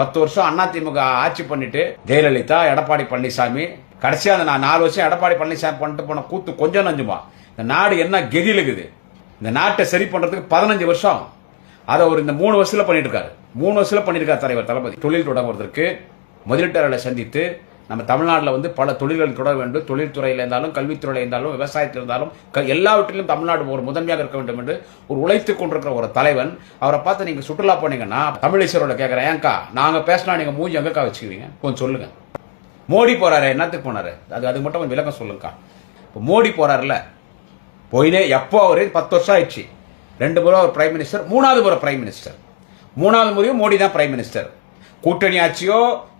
10 வருஷம் அதிமுக ஆட்சி பண்ணிட்டு ஜெயலலிதா, எடப்பாடி பழனிசாமி, கடைசியா அந்த 4 வருஷம் எடப்பாடி பழனிசாமி பண்ணிட்டு போன கூத்து கொஞ்சம் நஞ்சுமா. இந்த நாடு என்ன கெதியில் இருக்குது. இந்த நாட்டை சரி பண்றதுக்கு 15 வருஷம் ஆகும். அதை ஒரு இந்த 3 வருஷத்துல பண்ணிட்டு இருக்காரு. 3 வருஷத்துல பண்ணிருக்காரு தலைவர் தளபதி. தொழில் தொடங்குவதற்கு முதலீட்டாளர்களை சந்தித்து நம்ம தமிழ்நாட்டில் பல தொழில்கள் தொடர வேண்டும். தொழில்துறையில் இருந்தாலும், கல்வித்துறையில் இருந்தாலும், விவசாயத்தில் இருந்தாலும், எல்லாவற்றிலும் தமிழ்நாடு ஒரு முதன்மையாக இருக்க வேண்டும் என்று ஒரு உழைத்துக் கொண்டிருக்கிற ஒரு தலைவன். அவரை பார்த்து நீங்க சுற்றுலா போனீங்கன்னா தமிழீஸ்வரோட கேட்கிறேன், ஏங்கா நாங்க பேசினா நீங்க மூஞ்சி எங்கக்கா வச்சுக்குவீங்க, கொஞ்சம் சொல்லுங்க. மோடி போறாரு, என்னத்துக்கு போனாரு, அது மட்டும் கொஞ்சம் விளக்கம் சொல்லுங்கக்கா. இப்போ மோடி போறாருல, போயினே எப்போ அவரு 10 வருஷம் ஆயிடுச்சு. 2 முறை அவர் பிரைம் மினிஸ்டர், 3வது முறை பிரைம் மினிஸ்டர். 3வது முறையும் மோடி தான் பிரைம் மினிஸ்டர். கூட்டணி ஆட்சியோ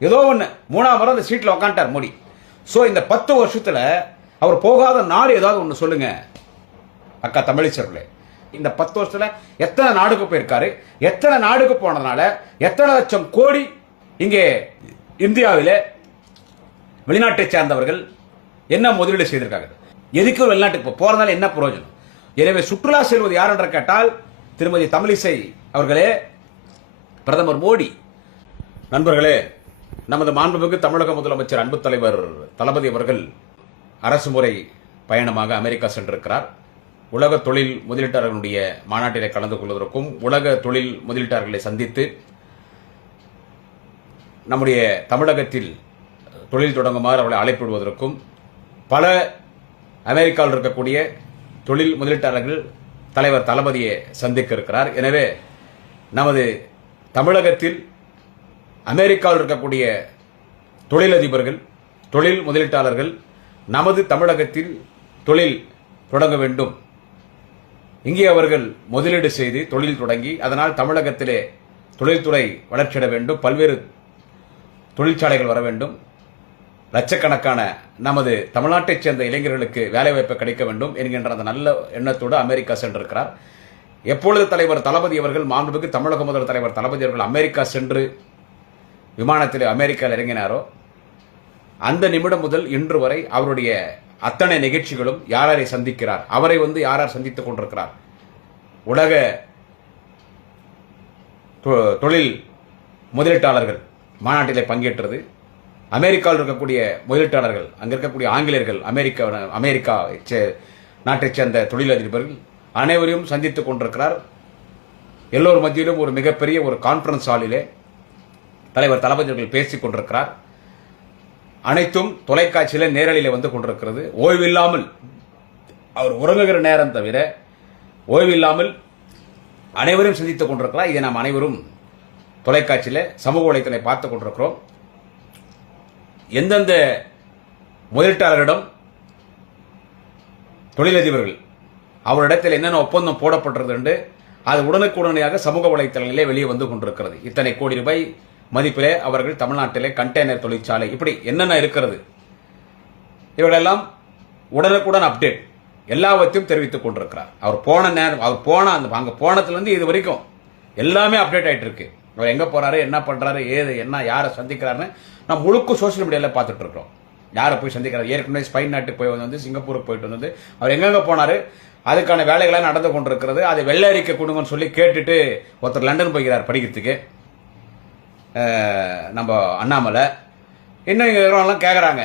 ஏதோ ஒன்று, 3வது முறை அந்த சீட்டில் உட்காந்துட்டார் மோடி. ஸோ இந்த 10 வருஷத்துல அவர் போகாத நாடு ஏதாவது ஒன்று சொல்லுங்க அக்கா தமிழீஸ்வரர்களே. இந்த 10 வருஷத்துல எத்தனை நாடுக்கு போயிருக்காரு, எத்தனை நாடுக்கு போனதுனால எத்தனை லட்சம் கோடி இங்கே இந்தியாவில் வெளிநாட்டை சேர்ந்தவர்கள் என்ன முதலீடு செய்திருக்காங்க, எதுக்கு வெளிநாட்டுக்கு போறதுனால என்ன பிரயோஜனம். எனவே சுற்றுலா செல்வது யார் என்று கேட்டால் திருமதி தமிழிசை அவர்களே, பிரதமர் மோடி. நண்பர்களே, நமது மாண்புமிகு தமிழக முதலமைச்சர் அன்பு தலைவர் தளபதி அவர்கள் அரசு முறை பயணமாக அமெரிக்கா சென்றிருக்கிறார். உலக தொழில் முதலீட்டாளர்களுடைய மாநாட்டிலே கலந்து கொள்வதற்கும், உலக தொழில் முதலீட்டாளர்களை சந்தித்து நம்முடைய தமிழகத்தில் தொழில் தொடங்குமாறு அவர்களை அழைப்பிடுவதற்கும், பல அமெரிக்காவில் இருக்கக்கூடிய தொழில் முதலீட்டாளர்கள் தலைவர் தளபதியை சந்திக்க இருக்கிறார். எனவே நமது தமிழகத்தில் அமெரிக்காவில் இருக்கக்கூடிய தொழிலதிபர்கள், தொழில் முதலீட்டாளர்கள் நமது தமிழகத்தில் தொழில் தொடங்க வேண்டும். இங்கே அவர்கள் முதலீடு செய்து தொழில் தொடங்கி அதனால் தமிழகத்திலே தொழில்துறை வளர்ச்சியட வேண்டும், பல்வேறு தொழிற்சாலைகள் வர வேண்டும், லட்சக்கணக்கான நமது தமிழ்நாட்டைச் சேர்ந்த இளைஞர்களுக்கு வேலைவாய்ப்பு கிடைக்க வேண்டும் என்கின்ற அந்த நல்ல எண்ணத்தோடு அமெரிக்கா சென்றிருக்கிறார். எப்பொழுது தலைவர் தளபதி அவர்கள், மாண்புமிகு தமிழக முதல்வர் தலைவர் தளபதி அவர்கள் அமெரிக்கா சென்று விமானத்தில் அமெரிக்காவில் இறங்கினாரோ அந்த நிமிடம் முதல் இன்று வரை அவருடைய அத்தனை நிகழ்ச்சிகளும் யாரை சந்திக்கிறார், அவரை யார் யார் சந்தித்துக் கொண்டிருக்கிறார். உலக தொழில் முதலீட்டாளர்கள் மாநாட்டிலே பங்கேற்றது, அமெரிக்காவில் இருக்கக்கூடிய முதலீட்டாளர்கள், அங்க இருக்கக்கூடிய ஆங்கிலேயர்கள், அமெரிக்கா நாட்டைச் சேர்ந்த தொழிலதிபர்கள் அனைவரையும் சந்தித்துக் கொண்டிருக்கிறார். எல்லோரும் மத்தியிலும் ஒரு மிகப்பெரிய ஒரு கான்பரன்ஸ் ஹாலிலே தலைவர் தளபதி அவர்கள் பேசிக் கொண்டிருக்கிறார். அனைத்தும் தொலைக்காட்சியில நேரலையில் வந்து கொண்டிருக்கிறது. ஓய்வில்லாமல் அவர் உறங்குகிற நேரம் தவிர ஓய்வில்லாமல் அனைவரும் சந்தித்துக் கொண்டிருக்கிறார். இதை நாம் அனைவரும் தொலைக்காட்சியில சமூக வலைத்தளத்தை பார்த்துக் கொண்டிருக்கிறோம். எந்தெந்த முதலீட்டாளரிடம் தொழிலதிபர்கள் அவரிடத்தில் என்னென்ன ஒப்பந்தம் போடப்பட்டது என்று அது உடனுக்குடனடியாக சமூக வலைத்தளங்களிலே வெளியே வந்து கொண்டிருக்கிறது. இத்தனை கோடி ரூபாய் மதிப்பிலே அவர்கள் தமிழ்நாட்டிலே கண்டெய்னர் தொழிற்சாலை, இப்படி என்னென்ன இருக்கிறது, இவர்களெல்லாம் உடனுக்குடன் அப்டேட் எல்லாவற்றையும் தெரிவித்துக் கொண்டிருக்கிறார். அவர் போன நேரம், அவர் போன அங்க போனதுலேருந்து இது வரைக்கும் எல்லாமே அப்டேட் ஆயிட்டு இருக்கு. அவர் எங்க போறாரு, என்ன பண்றாரு, ஏது என்ன, யாரை சந்திக்கிறாருன்னு நம்ம முழுக்க சோசியல் மீடியாவில் பார்த்துட்டு இருக்கிறோம். யாரை போய் சந்திக்கிறார், ஏற்கனவே ஸ்பெயின் நாட்டுக்கு போய் வந்து சிங்கப்பூருக்கு போயிட்டு வந்து அவர் எங்கெங்க போனாரு, அதுக்கான வேலைகளாக நடந்து கொண்டிருக்கிறது. அதை வெள்ளை அறிக்கை கொடுங்கன்னு சொல்லி கேட்டுட்டு ஒருத்தர் லண்டன் போய்கிறார் படிக்கிறதுக்கு, நம்ம அண்ணாமலை. இன்னும் இங்கே இருக்கிறவங்களாம் கேட்குறாங்க,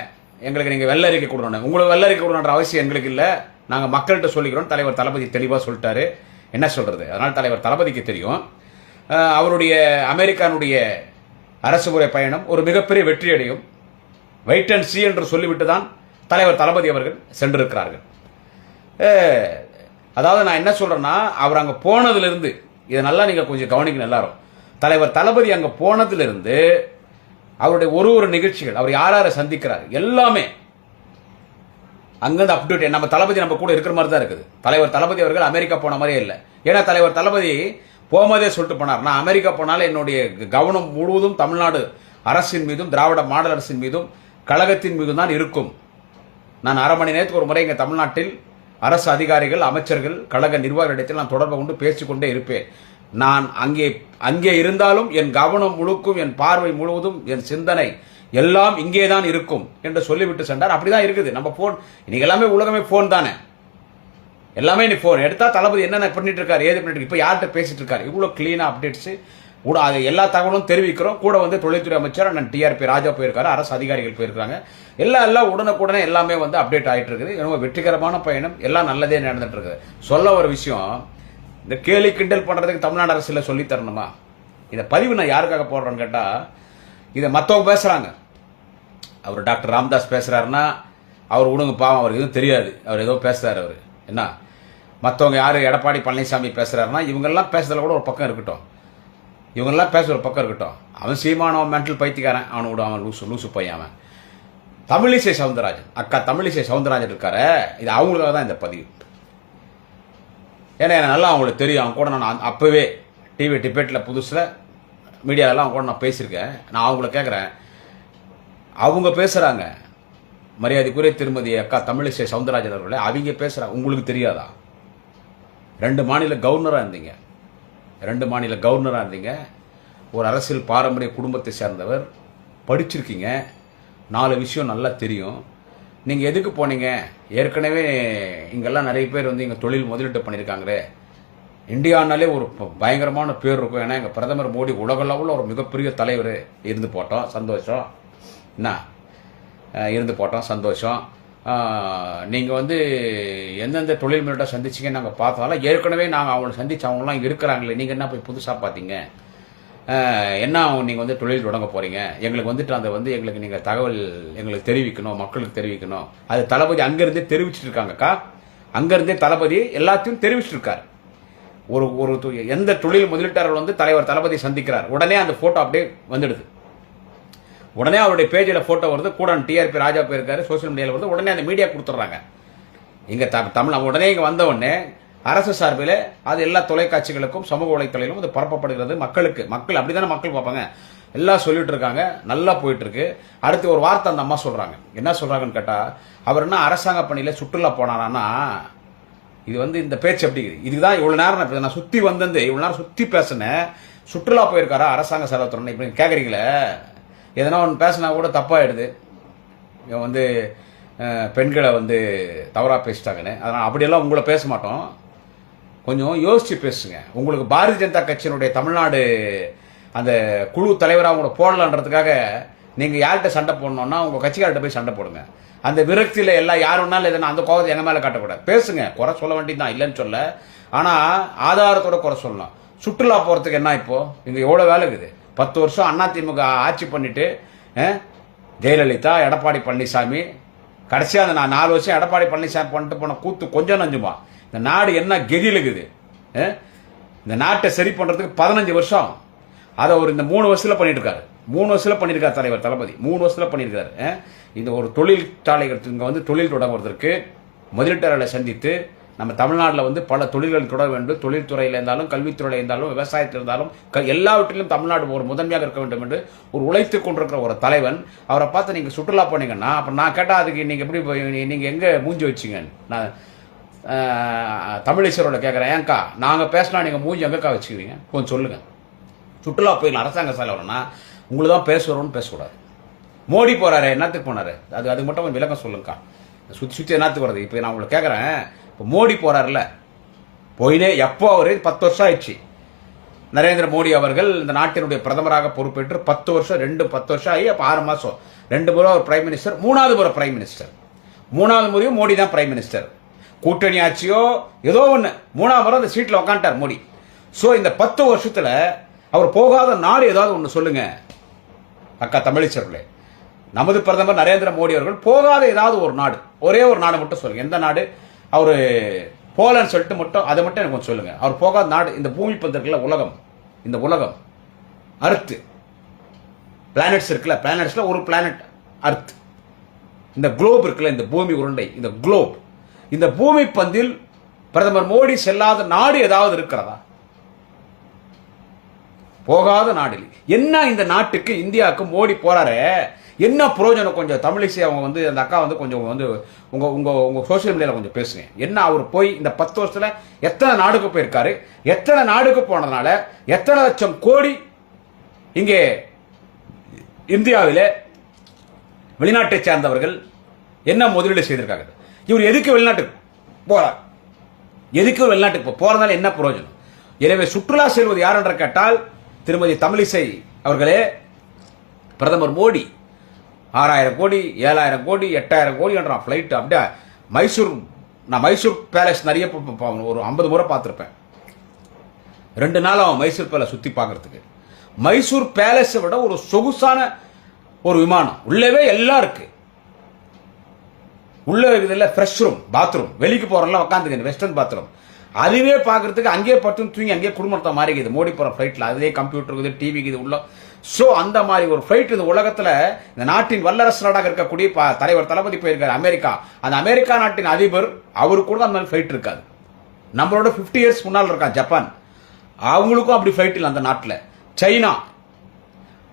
எங்களுக்கு நீங்கள் வெள்ளை அறிக்கை கொடுக்கணும், உங்களுக்கு வெள்ளை அறிக்கை கொடுக்கணுன்ற அவசியம் எங்களுக்கு இல்லை, நாங்கள் மக்கள்கிட்ட சொல்லிக்கிறோம். தலைவர் தளபதி தெளிவாக சொல்லிட்டாரு, என்ன சொல்றது. அதனால் தலைவர் தளபதிக்கு தெரியும். அவருடைய அமெரிக்கானுடைய அரசு முறை பயணம் ஒரு மிகப்பெரிய வெற்றி அடையும், வெயிட் அண்ட் சி என்று சொல்லிவிட்டு தான் தலைவர் தளபதி அவர்கள் சென்றிருக்கிறார்கள். அதாவது நான் என்ன சொல்றேன்னா, அவர் அங்கே போனதிலிருந்து, இதை நல்லா நீங்கள் கொஞ்சம் கவனிக்கணும் எல்லாரும். தலைவர் தளபதி அங்கே போனதிலிருந்து அவருடைய ஒரு நிகழ்ச்சிகள், அவர் யார் யாரை சந்திக்கிறார் எல்லாமே அங்கிருந்து அப்டேட். நம்ம தளபதி நம்ம கூட இருக்கிற மாதிரி தான் இருக்குது. தலைவர் தளபதி அவர்கள் அமெரிக்கா போன மாதிரியே இல்லை. ஏன்னா தலைவர் தளபதி போகும்போதே சொல்லிட்டு போனார், நான் அமெரிக்கா போனாலும் என்னுடைய கவனம் முழுவதும் தமிழ்நாடு அரசின் மீதும் திராவிட மாடல் அரசின் மீதும் கழகத்தின் மீதும் தான் இருக்கும். நான் அரை மணி நேரத்துக்கு ஒரு முறை இங்கே தமிழ்நாட்டில் அரசு அதிகாரிகள், அமைச்சர்கள், கழக நிர்வாகிகளிடத்தில் நான் தொடர்பு கொண்டு பேசிக்கொண்டே இருப்பேன். நான் அங்கே இருந்தாலும் என் கவனம் முழுக்கும், என் பார்வை முழுவதும், என் சிந்தனை எல்லாம் இங்கேதான் இருக்கும் என்று சொல்லிவிட்டு சென்றார். அப்படிதான் இருக்குது. நம்ம போன் இன்னைக்கு எல்லாமே உலகமே போன் தானே, எல்லாமே நீ போன் எடுத்தா தளபதி என்னென்ன பண்ணிட்டு இருக்காரு, ஏது பண்ணிட்டு இப்ப யார்கிட்ட பேசிட்டு இருக்காரு, இவ்வளவு கிளீனா அப்டேட்ஸ் அது எல்லா தகவலும் தெரிவிக்கிறோம். கூட வந்து தொழில்துறை அமைச்சர் அண்ணன் டிஆர்பி ராஜா போயிருக்காரு, அரசு அதிகாரிகள் போயிருக்காங்க. எல்லாம் உடனுக்குடனே எல்லாமே வந்து அப்டேட் ஆகிட்டு இருக்குது. ரொம்ப வெற்றிகரமான பயணம், எல்லாம் நல்லதே நடந்துட்டு இருக்குது. சொல்ல ஒரு விஷயம், இந்த கேலி கிண்டல் பண்றதுக்கு தமிழ்நாடு அரசுல சொல்லி தரணுமா? இந்த பதிவு நான் யாருக்காக போடுறேன்னு கேட்டா, இதை மற்றவங்க பேசுறாங்க. அவர் டாக்டர் ராமதாஸ் பேசுறாருன்னா அவர் உடுங்க பாவம், அவருக்கு எதுவும் தெரியாது, அவர் ஏதோ பேசுறாரு. அவர் என்ன, மற்றவங்க யாரு எடப்பாடி பழனிசாமி பேசுறாருன்னா இவங்கெல்லாம் பேசுறதுல கூட ஒரு பக்கம் இருக்கட்டும், இவங்கெல்லாம் பேசுற ஒரு பக்கம் இருக்கட்டும். அவன் சீமானவன் மென்டல் பைத்தியக்காரன், அவனை விட, அவன் லூசு பையன் அவன். தமிழிசை சவுந்தரராஜன், அக்கா தமிழிசை சவுந்தரராஜன் இருக்காரு, இது அவங்களுக்காக தான் இந்த பதிவு. ஏன்னா நல்லா அவங்களுக்கு தெரியும். அவங்க கூட நான் அப்பவே டிவி டிபேட்டில் புதுசில் மீடியாவெல்லாம் அவங்க கூட நான் பேசியிருக்கேன். நான் அவங்கள கேட்குறேன், அவங்க பேசுகிறாங்க, மரியாதைக்குரிய திருமதி அக்கா தமிழிசை சவுந்தரராஜன் அவர்களே, அவங்க பேசுகிறாங்க, உங்களுக்கு தெரியாதா? 2 மாநில கவர்னராக இருந்தீங்க, 2 மாநில கவர்னராக இருந்தீங்க, ஒரு அரசியல் பாரம்பரிய குடும்பத்தை சேர்ந்தவர், படிச்சிருக்கீங்க, 4 விஷயம் நல்லா தெரியும். நீங்கள் எதுக்கு போனீங்க? ஏற்கனவே இங்கெல்லாம் நிறைய பேர் வந்து இங்கே தொழில் முதலீட்டு பண்ணியிருக்காங்களே, இந்தியானாலே ஒரு பயங்கரமான பேர் இருக்கும். ஏன்னா எங்கள் பிரதமர் மோடி உலகளவில் ஒரு மிகப்பெரிய தலைவர், இருந்து போட்டோம் சந்தோஷம், என்ன இருந்து போட்டோம் சந்தோஷம். நீங்கள் வந்து எந்தெந்த தொழில் முதலீட்டை சந்திச்சிங்கன்னு நாங்கள் பார்த்தாலும், ஏற்கனவே நாங்கள் அவங்கள சந்திச்சு அவங்களாம் இங்கே இருக்கிறாங்களே, நீங்கள் என்ன போய் புதுசாக பார்த்தீங்க? என்ன நீங்கள் வந்து தொழில் தொடங்க போகிறீங்க, எங்களுக்கு வந்துட்டு அந்த வந்து எங்களுக்கு நீங்கள் தகவல் எங்களுக்கு தெரிவிக்கணும், மக்களுக்கு தெரிவிக்கணும். அது தளபதி அங்கேருந்தே தெரிவிச்சிட்டு இருக்காங்கக்கா, அங்கேருந்தே தளபதி எல்லாத்தையும் தெரிவிச்சிட்டு இருக்காரு. ஒரு எந்த தொழில் முதலீட்டாளர்கள் வந்து தலைவர் தளபதி சந்திக்கிறார், உடனே அந்த ஃபோட்டோ அப்படியே வந்துடுது, உடனே அவருடைய பேஜில் ஃபோட்டோ வருது, கூட டிஆர்பி ராஜா போயிருக்காரு, சோசியல் மீடியாவில் வருது, உடனே அந்த மீடியா கொடுத்துட்றாங்க. இங்கே தமிழ் உடனே இங்கே வந்த உடனே அரசு சார்பில் அது எல்லா தொலைக்காட்சிகளுக்கும் சமூக வலைத்தளையிலும் அது பரப்பப்படுகிறது. மக்கள் அப்படித்தானே மக்கள் பார்ப்பாங்க, எல்லாம் சொல்லிட்டு இருக்காங்க, நல்லா போயிட்டு இருக்கு. அடுத்து ஒரு வார்த்தை அந்த அம்மா சொல்றாங்க, என்ன சொல்றாங்கன்னு கேட்டா, அவர் என்ன அரசாங்க பணியில சுற்றுலா போனாரான்னா, இது வந்து இந்த பேச்சு அப்படி இதுதான் இவ்வளவு நேரம் நான் சுத்தி வந்தது, இவ்வளவு நேரம் சுத்தி பேசினேன், சுற்றுலா போயிருக்காரா அரசாங்க செலவுத்துறை இப்படி கேட்குறீங்களே, எதனா ஒன்று பேசினா கூட தப்பாயிடுது, இவன் வந்து பெண்களை வந்து தவறாக பேசிட்டாங்கன்னு. அதனால் அப்படியெல்லாம் உங்களை பேச மாட்டோம், கொஞ்சம் யோசிச்சு பேசுங்க. உங்களுக்கு பாரதிய ஜனதா கட்சியினுடைய தமிழ்நாடு அந்த குழு தலைவராக உங்களை போடலான்றதுக்காக நீங்கள் யார்கிட்ட சண்டை போடணும்னா உங்கள் கட்சிக்கார்ட்ட போய் சண்டை போடுங்க. அந்த விரக்தியில் எல்லாம் யார் ஒன்றாலும் எதுனா அந்த கோபத்தை எங்கள் மேலே காட்டக்கூடாது. பேசுங்க, குறை சொல்ல வேண்டியதுதான், இல்லைன்னு சொல்ல, ஆனால் ஆதாரத்தோட குறை சொல்லணும். சுற்றுலா போகிறதுக்கு என்ன இப்போ இங்கே எவ்வளோ வேலை இருக்குது? 10 வருஷம் அதிமுக ஆட்சி பண்ணிட்டு ஜெயலலிதா, எடப்பாடி பழனிசாமி, கடைசியாக அந்த 4 வருஷம் எடப்பாடி பழனிசாமி பண்ணிட்டு போன கூத்து கொஞ்சம் நஞ்சுமா? இந்த நாடு என்ன கெதியில் இருக்குது? இந்த நாட்டை சரி பண்ணுறதுக்கு 15 வருஷம் ஆகும். அதை ஒரு இந்த 3 வருஷத்தில் பண்ணிட்டு இருக்காரு, 3 வருஷத்தில் பண்ணியிருக்காரு தலைவர் தளபதி, 3 வருஷத்தில் பண்ணியிருக்காரு. இந்த ஒரு தொழிற்சாலைகள் இங்கே வந்து தொழில் தொடங்குவதற்கு முதலீட்டாளர்களை சந்தித்து நம்ம தமிழ்நாட்டில் வந்து பல தொழில்கள் தொடர வேண்டும். தொழில்துறையில் இருந்தாலும், கல்வித்துறையில் இருந்தாலும், விவசாயத்தில் இருந்தாலும், எல்லாவற்றிலும் தமிழ்நாடு ஒரு முதன்மையாக இருக்க வேண்டும் என்று ஒரு உழைத்து கொண்டிருக்கிற ஒரு தலைவன். அவரை பார்த்து நீங்கள் சுற்றுலா போனீங்கன்னா, அப்புறம் நான் கேட்டால் அதுக்கு நீங்கள் எப்படி நீங்கள் எங்கே மூஞ்சி வச்சிங்க? நான் தமிழிசையோட கேட்குறேன், ஏன்க்கா நாங்கள் பேசினா நீங்கள் மூஞ்சி எங்கக்கா வச்சுக்குவீங்க? கொஞ்சம் சொல்லுங்கள். சுற்றுலா போயிடலாம் அரசாங்க செலவுனா, உங்களுக்கு தான் பேசுகிறோன்னு பேசக்கூடாது. மோடி போகிறாரு, என்னத்துக்கு போனார்? அதுக்கு மட்டும் கொஞ்சம் விளக்கம் சொல்லுங்கக்கா. சுற்றி என்னத்துக்கு வருது? இப்போ நான் உங்களை கேட்குறேன், இப்போ மோடி போறாருல, போயினே எப்போ அவர் 10 வருஷம் ஆயிடுச்சு. நரேந்திர மோடி அவர்கள் இந்த நாட்டினுடைய பிரதமராக பொறுப்பேற்று 10 வருஷம் 10 வருஷம் ஆகி, அப்போ 6 மாதம் 2 முறை அவர் பிரைம் மினிஸ்டர், 3வது முறை பிரைம் மினிஸ்டர், 3வது முறையும் மோடி தான் பிரைம் மினிஸ்டர். கூட்டணி ஆட்சியோ ஏதோ ஒன்று, 3வது முறை அந்த சீட்டில் உட்காந்துட்டார் மோடி. ஸோ இந்த 10 வருஷத்தில் அவர் போகாத நாடு ஏதாவது ஒன்று சொல்லுங்க அக்கா தமிழிசை. நமது பிரதமர் நரேந்திர மோடி அவர்கள் போகாத ஏதாவது ஒரு நாடு, ஒரே ஒரு நாடு மட்டும் சொல்லுங்க. எந்த நாடு அவர் போலன்னு சொல்லிட்டு மட்டும் அதை மட்டும் எனக்கு கொஞ்சம் சொல்லுங்க. அவர் போகாத நாடு இந்த பூமி பந்து இருக்குல்ல, உலகம், இந்த உலகம் அர்த் பிளானட்ஸ் இருக்குல்ல, பிளானட்ஸ்ல ஒரு பிளானட் அர்த். இந்த குளோப் இருக்குல்ல, இந்த பூமி உருண்டை, இந்த குளோப், இந்த பூமி பந்தில் பிரதமர் மோடி செல்லாத நாடு ஏதாவது இருக்கிறதா? போகாத நாடு என்ன? இந்த நாட்டுக்கு இந்தியாவுக்கு மோடி போறாரு, என்ன பிரயோஜனம்? கொஞ்சம் தமிழிசை அவங்க வந்து அந்த அக்கா வந்து கொஞ்சம் வந்து உங்க உங்க உங்க சோசியல் மீடியாவில் கொஞ்சம் பேசுங்க. என்ன அவர் போய் இந்த 10 வருஷத்துல எத்தனை நாடுக்கு போயிருக்காரு? எத்தனை நாடுக்கு போனதுனால எத்தனை லட்சம் கோடி இங்கே இந்தியாவிலே வெளிநாட்டை சேர்ந்தவர்கள் என்ன முதலீடு செய்திருக்காங்க? இவர் எதுக்கு வெளிநாட்டுக்கு போறார்? எதுக்கு வெளிநாட்டுக்கு போறதால என்ன பிரயோஜனம்? எனவே சுற்றுலா செல்வது யார் என்று கேட்டால் திருமதி தமிழிசை அவர்களே, பிரதமர் மோடி 6000 கோடி 7000 கோடி 8000 கோடி என்றான் ஃபிளைட். அப்படியே நான் மைசூர் பேலஸ் நிறைய ஒரு 50 முறை பார்த்துருப்பேன். 2 நாள் அவன் மைசூர் பேலஸ் சுற்றி பார்க்கறதுக்கு. மைசூர் பேலஸை விட ஒரு சொகுசான ஒரு விமானம், உள்ளவே எல்லாம் இருக்கு. உள்ள இருக்குதுல்ல ஃப்ரெஷ் ரூம், பாத்ரூம், வெளிக்கு போறோம்லாம் உட்காந்துக்க வெஸ்டர்ன் பாத்ரூம், அதுவே பார்க்கறதுக்கு அங்கேயே பட்டு தூங்கி அங்கேயே குடும்பத்தை மாறி இருக்குது. மோடி போகிற ஃப்ளைட்டில் அதே கம்ப்யூட்டர் இருக்குது, டிவி இருக்குது உள்ள. ஸோ அந்த மாதிரி ஒரு ஃப்ளைட் இந்த உலகத்தில் இந்த நாட்டின் வல்லரசு நாடாக இருக்கக்கூடிய தலைவர் தளபதி போயிருக்காரு அமெரிக்கா. அந்த அமெரிக்கா நாட்டின் அதிபர் அவரு கூட அந்த மாதிரி ஃப்ளைட் இருக்காது. நம்மளோட 50 இயர்ஸ் முன்னால் இருக்கான் ஜப்பான், அவங்களுக்கும் அப்படி ஃப்ளைட் இல்லை அந்த நாட்டில். சைனா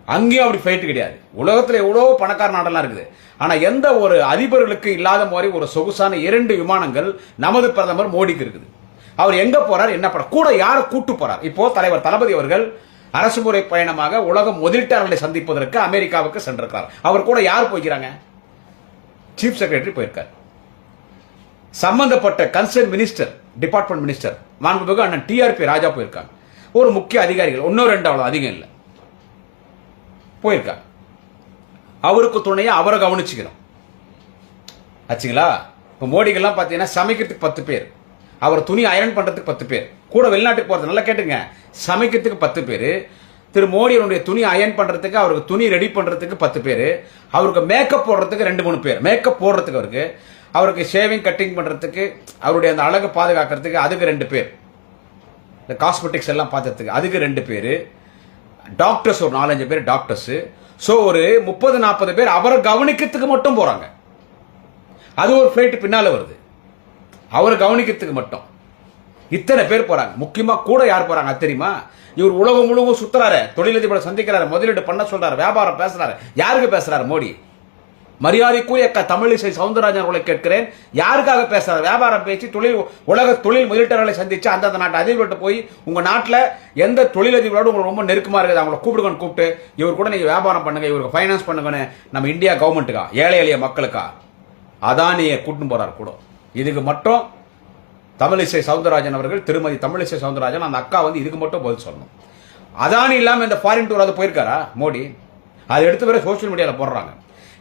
அங்கேயும் அப்படி ஃப்ளைட் கிடையாது. உலகத்தில் எவ்வளோ பணக்கார நாடெல்லாம் இருக்குது. ஆனால் எந்த ஒரு அதிபர்களுக்கு இல்லாத மாதிரி ஒரு சொகுசான 2 விமானங்கள் நமது பிரதமர் மோடிக்கு இருக்குது. அவர் எங்க போறார், என்ன பண்ண, கூட யாரை கூட்டு போறார்? இப்போ தலைவர் தளபதி அவர்கள் அரசுமுறை பயணமாக உலக முதலீட்டாளர்களை சந்திப்பதற்கு அமெரிக்காவுக்கு சென்றிருக்கிறார். அவர் கூட யார் போய்க்கிறாங்க? சீஃப் செக்ரட்டரி போயிருக்கார். சம்பந்தப்பட்ட கன்சர்ன் மினிஸ்டர், டிபார்ட்மெண்ட் மினிஸ்டர் மாண்புமிகு அண்ணன் டிஆர்பி ராஜா போயிருக்காங்க. ஒரு முக்கிய அதிகாரிகள், 1-2 அவ்வளவு அதிகம் இல்லை, போயிருக்காங்க. அவருக்கு துணையா அவரை கவனிச்சுக்கணும் ஆச்சுங்களா. இப்போ மோடிக்கெல்லாம் பார்த்தீங்கன்னா சமைக்கிறதுக்கு 10 பேர், அவர் துணி அயரன் பண்றதுக்கு 10 பேர், கூட வெளிநாட்டுக்கு போறது. நல்லா கேட்டுங்க, சமைக்கிறதுக்கு 10 பேர், திரு மோடியுடைய துணி அயன் பண்றதுக்கு, அவருக்கு துணி ரெடி பண்றதுக்கு 10 பேர், அவருக்கு மேக்கப் போடுறதுக்கு 2-3 பேர், மேக்கப் போடுறதுக்கு அவருக்கு ஷேவிங் கட்டிங் பண்றதுக்கு, அவருடைய அந்த அழகு பாதுகாக்கிறதுக்கு அதுக்கு 2 பேர், இந்த காஸ்மெட்டிக்ஸ் எல்லாம் பார்த்துறதுக்கு அதுக்கு 2 பேர், டாக்டர்ஸ் ஒரு 4-5 பேர் டாக்டர்ஸ். ஸோ ஒரு 30-40 பேர் அவரை கவனிக்கிறதுக்கு மட்டும் போறாங்க. அது ஒரு ஃபிளைட் பின்னால வருது, அவரை கவனிக்கிறதுக்கு மட்டும் இத்தனை பேர் போறாங்க. முக்கியமா கூட யார் போறாங்க தெரியுமா? இவர் உலகம் முழுவதும் சுத்துறாரு, தொழிலதிபரை சந்திக்கிறாரு, முதலீடு பண்ண சொல்றாரு, வியாபாரம் பேசுறாரு. யாருக்கு பேசுறாரு மோடி? மரியாதைக்குரிய தமிழிசை சவுந்தரராஜன் அவர்களை கேட்கிறேன், யாருக்காக பேசுறாரு? வியாபாரம் பேச்சு, உலக தொழில் முதலீட்டாளர்களை சந்திச்சு அந்தந்த நாட்டு அதிபர்கிட்ட போய் உங்க நாட்டில் எந்த தொழிலதிபரோடு உங்களுக்கு ரொம்ப நெருக்கமா இருக்குது அவங்களை கூப்பிட்டு இவர் கூட நீங்க வியாபாரம் பண்ணுங்க, இவருக்கு ஃபைனான்ஸ் பண்ணுங்கன்னு நம்ம இந்தியா கவர்மெண்ட்டுக்கா, ஏழை எளிய மக்களுக்கா? அதானியை கூட்டின்னு போறாரு கூட. இதுக்கு மட்டும் தமிழிசை சவுந்தரராஜன் அவர்கள், திருமதி தமிழிசை சவுந்தரராஜன் அந்த அக்கா இதுக்கு மட்டும் பதில் சொல்லணும். அதானி இல்லாம இந்த ஃபாரின் டூர் அது போயிருக்காரா மோடி? அதை எடுத்து வேற சோசியல் மீடியாவில் போடுறாங்க.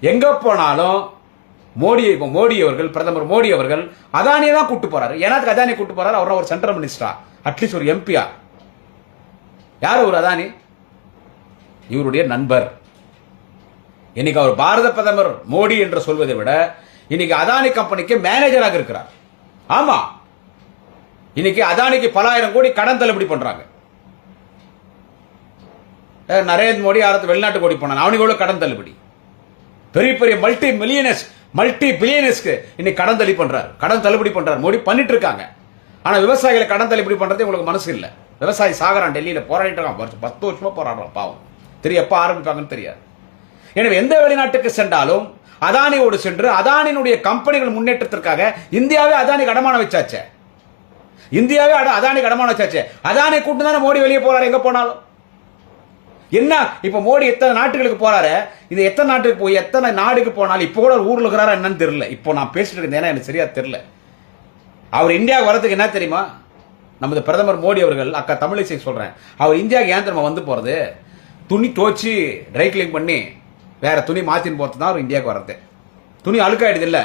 எங்க போனாலும் மோடி அவர்கள், பிரதமர் மோடி அவர்கள் அதானியை தான் கூட்டு போறாரு. ஏன்னாக்கு அதானி கூட்டு போறாரு? அவர் ஒரு சென்ட்ரல் மினிஸ்டரா, அட்லீஸ்ட் ஒரு எம்பியா? யார் ஒரு அதானி? இவருடைய நண்பர். இன்னைக்கு அவர் பாரத பிரதமர் மோடி என்று சொல்வதை விட இன்னைக்கு அதானி கம்பெனிக்கு மேனேஜராக இருக்கிறார். ஆமா, இன்னைக்கு அதானிக்கு பல ஆயிரம் கோடி கடன் தள்ளுபடி பண்றாங்க. நரேந்திர மோடி யாராவது வெளிநாட்டு கோடி போனான், அவனுக்கு எவ்வளவு கடன் தள்ளுபடி? பெரிய பெரிய மல்டி பில்லியனர்ஸ்க்கு இன்னைக்கு கடன் தள்ளுபடி பண்றாரு மோடி. பண்ணிட்டு இருக்காங்க. ஆனா விவசாயிகளை கடன் தள்ளுபடி பண்றது உங்களுக்கு மனசு இல்ல. விவசாயி சாகரான், டெல்லியில போராடிட்டு இருக்கான், 10 வருஷமா போராடுறான் பாவம். தெரியும் எப்ப ஆரம்பிப்பாங்கன்னு தெரியாது. எனவே எந்த வெளிநாட்டுக்கு சென்றாலும் அதானியோடு சென்று அதானியினுடைய கம்பெனிகள் முன்னேற்றத்திற்காக இந்தியாவே அதானி கடமான வச்சாச்சு. அதானி கூட்டு தானே மோடி வெளியே போறாரு. எங்க போனாலும் என்ன, இப்ப மோடி எத்தனை நாட்டுகளுக்கு போறாரு, இது எத்தனை நாட்டுக்கு போய் எத்தனை நாடுக்கு போனாலும் இப்ப கூட ஊர்ல இருக்கிறாரா என்னன்னு தெரியல. இப்போ நான் பேசிட்டு இருக்கேன், எனக்கு சரியா தெரியல. அவர் இந்தியாவுக்கு வரதுக்கு என்ன தெரியுமா? நமது பிரதமர் மோடி அவர்கள், அக்கா தமிழிசை சொல்றேன், அவர் இந்தியாவுக்கு ஏன் தெரியுமா வந்து போறது? துணி துவச்சி ட்ரை கிளீன் பண்ணி வேற துணி மாத்தின்னு போறது தான் அவர் இந்தியாவுக்கு வர்றது. துணி அழுக்காயிடுது இல்ல,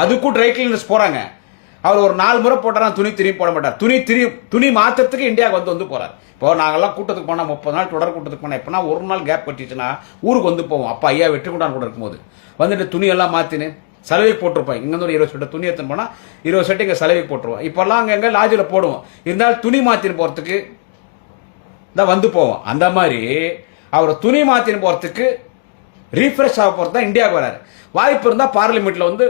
அதுக்கும் ட்ரை கிளீனர்ஸ் போறாங்க. அவர் ஒரு 4 முறை போட்டாரா துணி திரும்பி போட மாட்டார். துணி மாத்திரத்துக்கு இந்தியாவுக்கு வந்து போறார். இப்போ நாங்கெல்லாம் கூட்டத்துக்கு போனா 30 நாள் தொடர் கூட்டத்துக்கு போனா எப்பனா ஒரு நாள் கேப் கட்டிச்சுன்னா ஊருக்கு வந்து போவோம். அப்பா ஐயா வெற்றிக்கூடான் கூட இருக்கும்போது வந்துட்டு துணி எல்லாம் மாத்தின்னு சலவைக்கு போட்டிருப்போம். இங்க ஒரு 20 செட்டு துணி எடுத்துன்னு போனா 20 செட்டு இங்க சலவைக்கு போட்டுருவோம். இப்பெல்லாம் அங்க லாட்ஜில் போடுவோம். இருந்தாலும் துணி மாத்தின்னு போறதுக்கு தான் வந்து போவோம். அந்த மாதிரி அவரை துணி மாத்தின்னு போறதுக்கு ரீஃப்ரெஷ் ஆக போறது தான் இந்தியாவுக்கு வராரு. வாய்ப்பு இருந்தா பார்லிமெண்ட்ல வந்து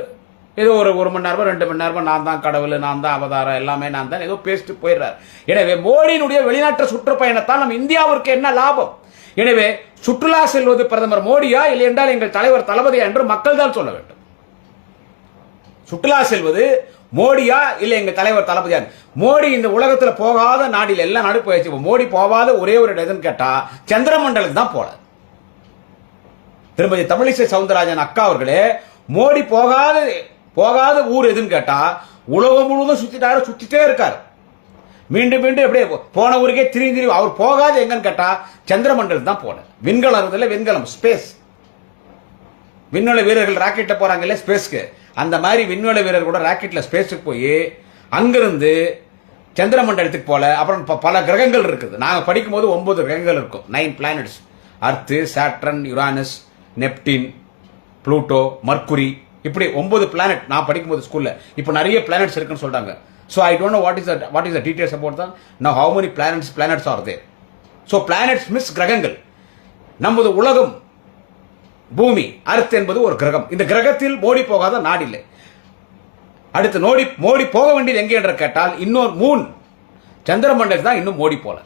ஏதோ ஒரு 1 மணி நேரமோ 2 மணி நேரமோ நான் தான் கடவுள், நான் தான் அவதாரம், எல்லாமே நான் தான் ஏதோ பேசிட்டு போயிடுறாரு. எனவே மோடியினுடைய வெளிநாட்டு சுற்றுப்பயணத்தால் நம்ம இந்தியாவிற்கு என்ன லாபம்? எனவே சுற்றுலா செல்வது பிரதமர் மோடியா இல்லை என்றால் எங்கள் தலைவர் தளபதியா என்று மக்கள் தான் சொல்ல வேண்டும். சுற்றுலா செல்வது மோடியா இல்லை எங்கள் தலைவர் தளபதியா? மோடி இந்த உலகத்தில் போகாத நாடில் எல்லா நாடு போயாச்சு. மோடி போகாத ஒரே ஒரு இடம்னு கேட்டா சந்திரமண்டலுக்கு தான் போல. திருமதி தமிழிசை சவுந்தரராஜன் அக்கா அவர்களே, மோடி போகாத ஊர் எதுன்னு கேட்டா உலகம் முழுவதும் சுத்திட்டே இருக்காரு. மீண்டும் மீண்டும் எப்படியே போன ஊருக்கே திரிந்து அவர் போகாத எங்கன்னு கேட்டா சந்திரமண்டலம் தான் போல. விண்கலம் விண்கலம் ஸ்பேஸ், விண்வெளி வீரர்கள் ராக்கெட்ல போறாங்கல்ல ஸ்பேஸ்க்கு, அந்த மாதிரி விண்வெளி வீரர்கள் கூட ராக்கெட்ல ஸ்பேஸுக்கு போய் அங்கிருந்து சந்திரமண்டலத்துக்கு போல. அப்புறம் பல கிரகங்கள் இருக்குது. நாங்க படிக்கும் போது 9 கிரகங்கள் இருக்கும், 9 planets. அர்த்து, Saturn, Uranus, Neptune, Pluto, Mercury, இப்படி 9 பிளானட் நான் படிக்கும்போது ஸ்கூல்ல. இப்போ நிறைய பிளானட்ஸ் இருக்குன்னு சொல்றாங்க. So I don't know what is the details about that. Now how many planets are there? So planets means கிரகங்கள். நமது உலகம் பூமி அர்த் என்பது ஒரு கிரகம். இந்த கிரகத்தில் மோடி போகாத நாடு இல்லை. அடுத்து மோடி போக வேண்டியது எங்கே என்று கேட்டால் இன்னொரு மூன் சந்திரமண்டலம் தான் இன்னும் மோடி போல.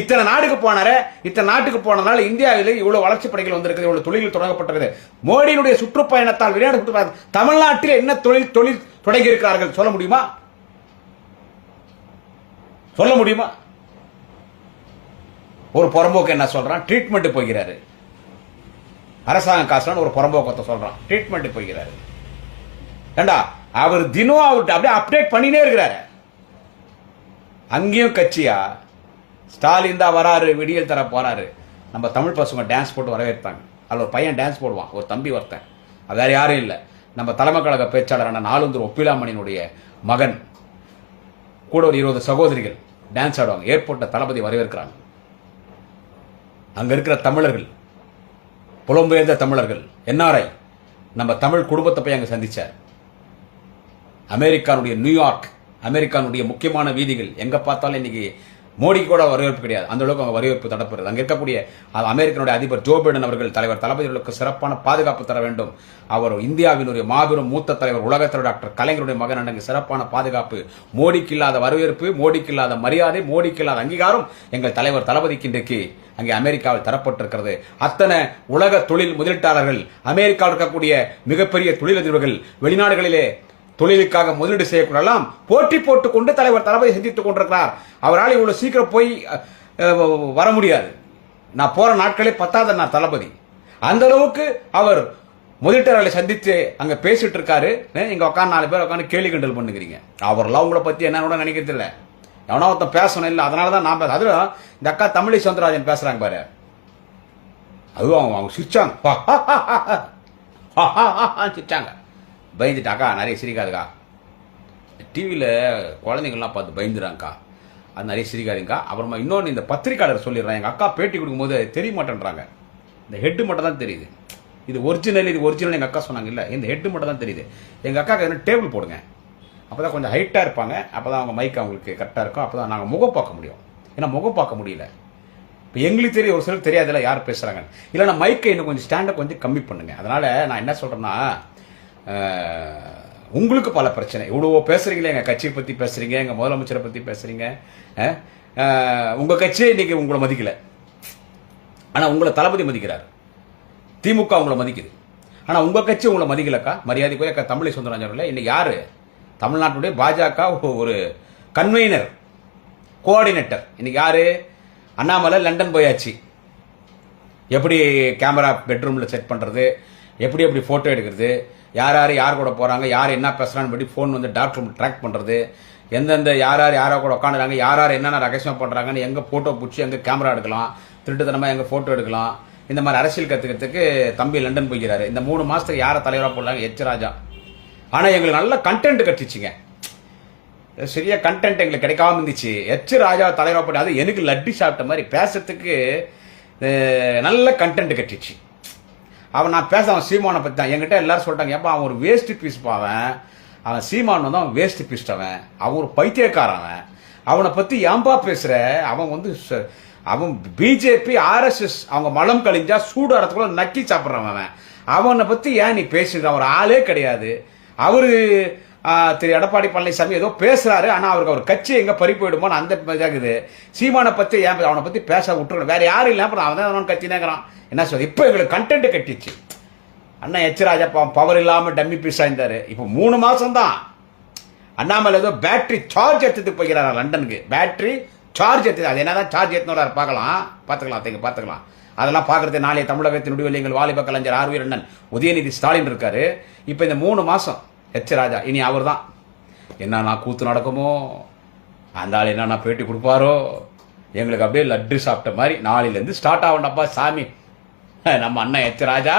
இத்தனை நாடுக்கு போனாரு. இத்தனை நாட்டுக்கு போனதால இந்தியாவில் இவ்வளவு வளர்ச்சி படைகள் வந்திருக்கு, இவ்வளவு தொழில்கள் தொடங்கப்பட்டிருக்கு. மோடியினுடைய சுற்றுப்பயணத்தால் வெளிநாடு சுற்றுப்பயணம் தமிழ்நாட்டில் என்ன தொழில் தொடங்கி இருக்கிறார்கள் சொல்ல முடியுமா? சொல்ல முடியுமா? ஒரு புறம்போக்கு என்ன சொல்றான், ட்ரீட்மெண்ட் போகிறாரு. அரசாங்க காசுல ஒரு புறம்போக்கத்தை சொல்றான், ட்ரீட்மெண்ட் போகிறாரு. ஏண்டா அவர் தினம் அவர் அப்படியே அப்டேட் பண்ணினே இருக்கிறாரு. அங்கேயும் கட்சியா ஸ்டாலின் தான் வராரு, விடியல் தர போறாரு. நம்ம தமிழ் பசங்க டான்ஸ் போட்டு வரவேற்பாங்க. அதில் ஒரு பையன் டான்ஸ் போடுவான், ஒரு தம்பி ஒருத்தன். அது வேற யாரும் இல்லை, நம்ம தலைமை கழக பேச்சாளரான நாலுந்தூர் ஒப்பிலாமணியினுடைய மகன். கூட ஒரு 20 சகோதரிகள் டான்ஸ் ஆடுவாங்க. ஏர்போர்ட்ல தளபதி வரவேற்கிறாங்க. அங்க இருக்கிற தமிழர்கள், புலம்பெயர்ந்த தமிழர்கள், என்ஆர்ஐ, நம்ம தமிழ் குடும்பத்தை போய் அங்க சந்திச்சார். அமெரிக்கானுடைய நியூயார்க், அமெரிக்கானுடைய முக்கியமான வீதிகள் எங்க பார்த்தாலும் இன்னைக்கு மோடி கூட வரவேற்பு கிடையாது. அந்த அளவுக்கு அவங்க வரவேற்பு தடப்படுறது. அங்க இருக்கக்கூடிய அமெரிக்கனுடைய அதிபர் ஜோ பைடன் அவர்கள் தலைவர் தளபதிகளுக்கு சிறப்பான பாதுகாப்பு தர வேண்டும். அவர் இந்தியாவினுடைய மாபெரும் மூத்த தலைவர் உலகத்தலைவர் டாக்டர் கலைஞருடைய மகன் அடங்கு சிறப்பான பாதுகாப்பு. மோடிக்கு இல்லாத வரவேற்பு, மோடிக்கு இல்லாத மரியாதை, மோடிக்கு இல்லாத அங்கீகாரம் எங்கள் தலைவர் தளபதிக்கு இன்றைக்கு அங்கே அமெரிக்காவில் தரப்பட்டிருக்கிறது. அத்தனை உலக தொழில் முதலீட்டாளர்கள், அமெரிக்காவில் இருக்கக்கூடிய மிகப்பெரிய தொழிலதிபர்கள், வெளிநாடுகளிலே தொழிலுக்காக முதலீடு செய்யக்கூடலாம் போட்டி போட்டுக் கொண்டு தலைவர் தளபதி சந்தித்துக் கொண்டிருக்கிறார். அவரால் இவ்வளவு சீக்கிரம் போய் வர முடியாது. நான் போற நாட்களே பத்தாத நான் தளபதி. அந்த அளவுக்கு அவர் முதலீட்டாளர்களை சந்தித்து அங்க பேசிட்டு இருக்காரு. இங்க உட்காந்து 4 பேர் உட்காந்து கேலி கிண்டல் பண்ணுகிறீங்க. அவர்லாம் உங்களை பத்தி என்ன கூட நினைக்கிறது இல்லை. எவனா ஒருத்தன் பேசணும் இல்லை, அதனாலதான் நான் பேச. அதுல இந்த அக்கா தமிழி சவுந்தரராஜன் பேசுறாங்க பாரு, அதுவும் அவங்க சிரிச்சாங்க, சிரிச்சாங்க, பயந்துட்டாக்கா. நிறைய சிரிக்காதுக்கா, டிவியில் குழந்தைங்கள்லாம் பார்த்து பயந்துறாங்கக்கா, அது நிறைய சிரிக்காதுங்கக்கா. அப்புறமா இன்னொன்று இந்த பத்திரிக்கையாளர் சொல்லிடுறான், எங்கள் அக்கா பேட்டி கொடுக்கும்போது தெரிய மாட்டேன்றாங்க, இந்த ஹெட்டு மட்டும் தான் தெரியுது. இது ஒரிஜினல் எங்கள் அக்கா சொன்னாங்க. இல்லை, இந்த ஹெட்டு மட்டும் தான் தெரியுது. எங்கள் அக்காவுக்கு என்ன டேபிள் போடுங்க, அப்போ தான் கொஞ்சம் ஹைட்டாக இருப்பாங்க, அப்போ தான் அவங்க மைக் அவங்களுக்கு கரெக்டாக இருக்கும், அப்போ தான் நாங்கள் முகம் பார்க்க முடியும். ஏன்னா முகம் பார்க்க முடியல. இப்போ எங்களுக்கு தெரியும், ஒரு சிலர் தெரியாதுல்ல யார் பேசுகிறாங்க. இல்லைன்னா மைக்கை இன்னும் கொஞ்சம் ஸ்டாண்டை கொஞ்சம் கம்மி பண்ணுங்க. அதனால் நான் என்ன சொல்கிறேன்னா, உங்களுக்கு பல பிரச்சனை. இவ்வளோ பேசுறீங்களே, எங்கள் கட்சியை பற்றி பேசுறீங்க, எங்கள் முதலமைச்சரை பற்றி பேசுறீங்க. உங்கள் கட்சியே இன்னைக்கு உங்களை மதிக்கல, ஆனால் உங்களை தளபதி மதிக்கிறார். திமுக உங்களை மதிக்குது, ஆனால் உங்கள் கட்சி உங்களை மதிக்கலக்கா. மரியாதைக்குரிய அக்கா தமிழை சுந்தரராஜன் இன்னைக்கு யாரு தமிழ்நாட்டுடைய பாஜக ஒரு கன்வீனர், கோஆர்டினேட்டர் இன்னைக்கு யாரு? அண்ணாமலை லண்டன் போயாச்சு. எப்படி கேமரா பெட்ரூமில் செட் பண்ணுறது, எப்படி எப்படி ஃபோட்டோ எடுக்கிறது, யார் கூட போகிறாங்க, யார் என்ன பேசுகிறான்னு பற்றி ஃபோன் வந்து டாக்டர் ட்ராக் பண்ணுறது, எந்தெந்த யாரோ கூட உட்காந்துறாங்க, யார் என்னென்ன ரகசியம் பண்ணுறாங்கன்னு எங்கே ஃபோட்டோ பிடிச்சி எங்கே கேமரா எடுக்கலாம், திருட்டுத்தனமாக எங்கே ஃபோட்டோ எடுக்கலாம், இந்த மாதிரி அரசியல் கற்றுக்கிறதுக்கு தம்பி லண்டன் போய்க்கிறாரு. இந்த 3 மாதத்துக்கு யாரை தலைவராக போடலாங்க? எச் ராஜா. ஆனால் எங்களுக்கு நல்ல கண்டென்ட் கட்டிச்சுங்க, சரியா கண்டென்ட் எங்களுக்கு கிடைக்காம இருந்துச்சு. எச் ராஜா தலைவராக போட்டு, அது எனக்கு லட்டி சாப்பிட்ட மாதிரி பேசுறதுக்கு நல்ல கண்டென்ட் கட்டிச்சு. நான் பேச அவன் சீமானை பற்றி தான். என்கிட்ட எல்லாரும் சொல்லிட்டாங்க, ஏப்பா அவன் ஒரு வேஸ்ட் பீஸ் பாவன், அவன் சீமான் வந்து அவன் வேஸ்ட் பீஸ், அவன் ஒரு பைத்தியக்காரன், அவனை பற்றி ஏன்பா பேசுற, அவன் பிஜேபி ஆர்எஸ்எஸ் அவங்க மலம் கழிஞ்சா சூடாரத்துக்குள்ள நக்கி சாப்பிட்றவன், அவனை பற்றி ஏன் நீ பேசுற? அவர் ஆளே கிடையாது. அவரு திரு எடப்பாடி பழனிசாமி ஏதோ பேசுறாரு, ஆனால் அவருக்கு அவர் கட்சி எங்க பறி போயிடுமோன்னு அந்த இதாகுது. சீமானை பற்றி ஏன் அவனை பற்றி பேச விட்டுருக்கணும், வேற யாரும் இல்லை, அப்புறம் அவன் தான் கட்சி நேக்கிறான். என்ன சொல்றது, இப்போ எங்களுக்கு கண்டென்ட் கட்டிச்சு. அண்ணா எச் ராஜா பவர் இல்லாமல் டம்மி பீஸா இருந்தாரு. இப்போ 3 மாசம் தான் அண்ணாமலை ஏதோ பேட்டரி சார்ஜ் எடுத்துட்டு போகிறாரா லண்டனுக்கு. பேட்டரி சார்ஜ் எடுத்து, அது என்னதான் சார்ஜ் எடுத்துனோட பார்த்துக்கலாம். அதெல்லாம் பார்க்கறது நாளைய தமிழகத்தின் முடிவில் எங்கள் வாலிப கலைஞர் ஆர்.வி. அண்ணன் உதயநிதி ஸ்டாலின் இருக்காரு. இப்போ இந்த 3 மாசம் எச் ராஜா, இனி அவர் தான் என்னன்னா கூத்து நடக்குமோ, அந்த ஆள் என்னென்ன பேட்டி கொடுப்பாரோ எங்களுக்கு அப்படியே லட்டு சாப்பிட்ட மாதிரி. நாளையிலேருந்து ஸ்டார்ட் ஆகண்டப்பா சாமி. நம்ம அண்ணன் எச் ராஜா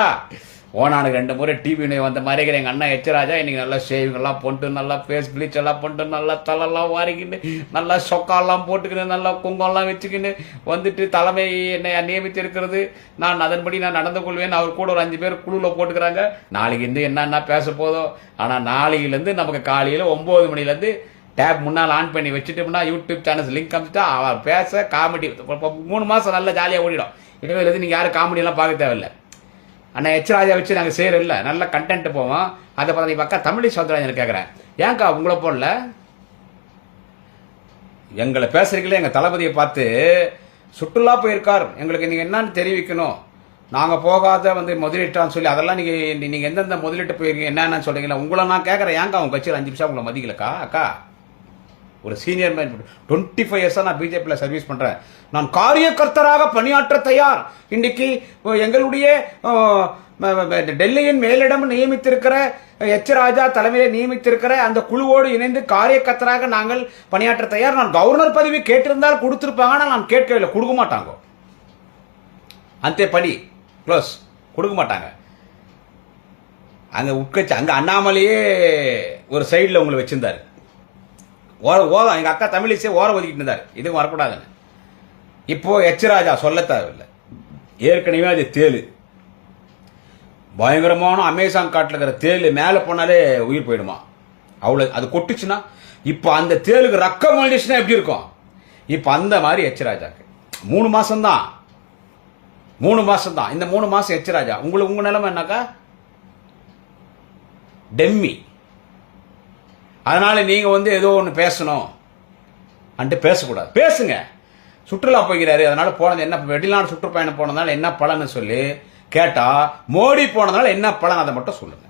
ஓனானுக்கு 2 முறை டிவி வந்த மாதிரி எங்கள் அண்ணன் எச் ராஜா இன்னைக்கு நல்லா ஷேவிங்கெல்லாம் போட்டு நல்லா ஃபேஸ் ப்ளீச் எல்லாம் போட்டு நல்லா தலைலாம் வாரிக்கின்னு நல்லா சொக்காலாம் போட்டுக்கின்னு நல்லா குங்கம்லாம் வச்சுக்கின்னு வந்துட்டு தலைமை என்னை நியமித்திருக்கிறது. நான் அதன்படி நான் நடந்து கொள்வேன். அவர் கூட ஒரு 5 பேர் குழுவில் போட்டுக்கிறாங்க. நாளைக்கு இருந்து என்னென்ன பேச போதோ. ஆனால் நாளையிலேருந்து நமக்கு காலையில் 9 மணிலேருந்து டேப் முன்னால் ஆன் பண்ணி வச்சுட்டோம்னா யூடியூப் சேனல்ஸ் லிங்க் அனுப்பிச்சுட்டா அவர் பேச காமெடி 3 மாதம் நல்லா ஜாலியாக ஓடிடும். இனிமேல் நீங்கள் யாரும் காமெடியெல்லாம் பார்க்க தேவையில்லை. அண்ணா எச் ராஜா வச்சு நாங்கள் செய்கிறோம்ல, நல்ல கண்டென்ட் போவோம். அதை பார்த்து நீ பக்கா தமிழிசை சவுந்தரராஜன் கேட்குறேன், ஏன்க்கா உங்களை போடல? எங்களை பேசுறீங்களே, எங்கள் தளபதியை பார்த்து சுற்றுலா போயிருக்கார், எங்களுக்கு நீங்கள் என்னன்னு தெரிவிக்கணும், நாங்கள் போகாத முதலீட்டான்னு சொல்லி அதெல்லாம் நீங்கள் எந்தெந்த முதலீட்டு போயிருக்கீங்க என்னென்னு சொல்கிறீங்களா? உங்களை நான் கேட்குறேன், ஏன்க்கா உங்கள் கட்சியில் 5 நிமிஷம் உங்களை மதிக்கலக்கா? அக்கா ஒரு சீனியர் மேன், 25 இயர்ஸாக நான் பிஜேபியில் சர்வீஸ் பண்ணுறேன். நான் காரியகர்த்தராக பணியாற்ற தயார். இன்றைக்கு எங்களுடைய டெல்லியின் மேலிடம் நியமித்திருக்கிற எச் ராஜா தலைமையில் நியமித்திருக்கிற அந்த குழுவோடு இணைந்து காரியகர்த்தராக நாங்கள் பணியாற்ற தயார். நான் கவர்னர் பதவி கேட்டிருந்தால் கொடுத்துருப்பாங்க, ஆனால் நான் கேட்கவில்லை, கொடுக்க மாட்டாங்க. அந்த படி க்ளோஸ், கொடுக்க மாட்டாங்க. அங்கே உட்கட்சி அங்கே அண்ணாமலையே ஒரு சைடில் உங்களை வச்சிருந்தார். ஓரம் எங்கள் அக்கா தமிழிசை ஓரம் ஒதுக்கிட்டு இருந்தார், இதுவும் வரக்கூடாதுன்னு. இப்போ எச் ராஜா சொல்ல தேவையில்லை, ஏற்கனவே அது தேலு பயங்கரமான அமேசான் காட்டில் இருக்கிற தேலு மேலே போனாலே உயிர் போயிடுமா, அவ்வளோ அது கொட்டுச்சுன்னா. இப்போ அந்த தேலுக்கு ரக்கம் வந்துச்சுன்னா எப்படி இருக்கும்? இப்போ அந்த மாதிரி எச் ராஜாக்கு 3 மாசம்தான், 3 மாசம்தான். இந்த 3 மாசம் எச் ராஜா உங்களுக்கு உங்க நிலைமை என்னக்கா? டெம்மி. அதனால நீங்க ஏதோ ஒன்று பேசணும் அன்ட்டு பேசக்கூடாது. பேசுங்க. சுற்றுலா போகிறாரு, அதனால போனது என்ன, வெளிநாடு சுற்றுப்பயணம் போனதுனால என்ன பலன்னு சொல்லி கேட்டா, மோடி போனதுனால என்ன பலன் அதை மட்டும் சொல்லுங்க.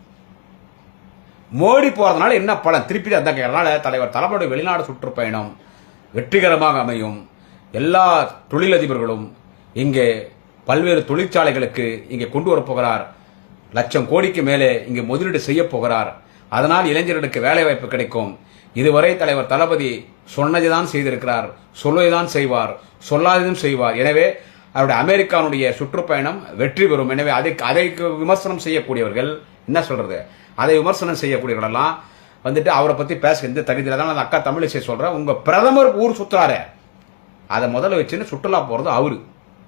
மோடி போறதுனால என்ன பலன் திருப்பி அதான் கேட்கறதுனால தலைவர் தளபதி வெளிநாடு சுற்றுப்பயணம் வெற்றிகரமாக அமையும். எல்லா தொழிலதிபர்களும் இங்கே பல்வேறு தொழிற்சாலைகளுக்கு இங்கே கொண்டு வரப்போகிறார். 1,00,000 கோடிக்கு மேலே இங்கே முதலீடு செய்ய போகிறார். அதனால் இளைஞர்களுக்கு வேலை வாய்ப்பு கிடைக்கும். இதுவரை தலைவர் தளபதி சொன்னதுதான் செய்திருக்கிறார், சொல்வதுதான் செய்வார், சொல்லாததும் செய்வார். எனவே அவருடைய அமெரிக்காவுடைய சுற்றுப்பயணம் வெற்றி பெறும். எனவே அதை விமர்சனம் செய்யக்கூடியவர்கள் என்ன சொல்றது, அதை விமர்சனம் செய்யக்கூடியவர்களெல்லாம் அவரை பத்தி பேச எந்த தகுதியில் தான் அந்த அக்கா தமிழிசை சொல்றேன். உங்க பிரதமர் ஊர் சுற்றுறாரு, அதை முதல்ல வச்சுன்னு சுற்றுலா போறது அவரு.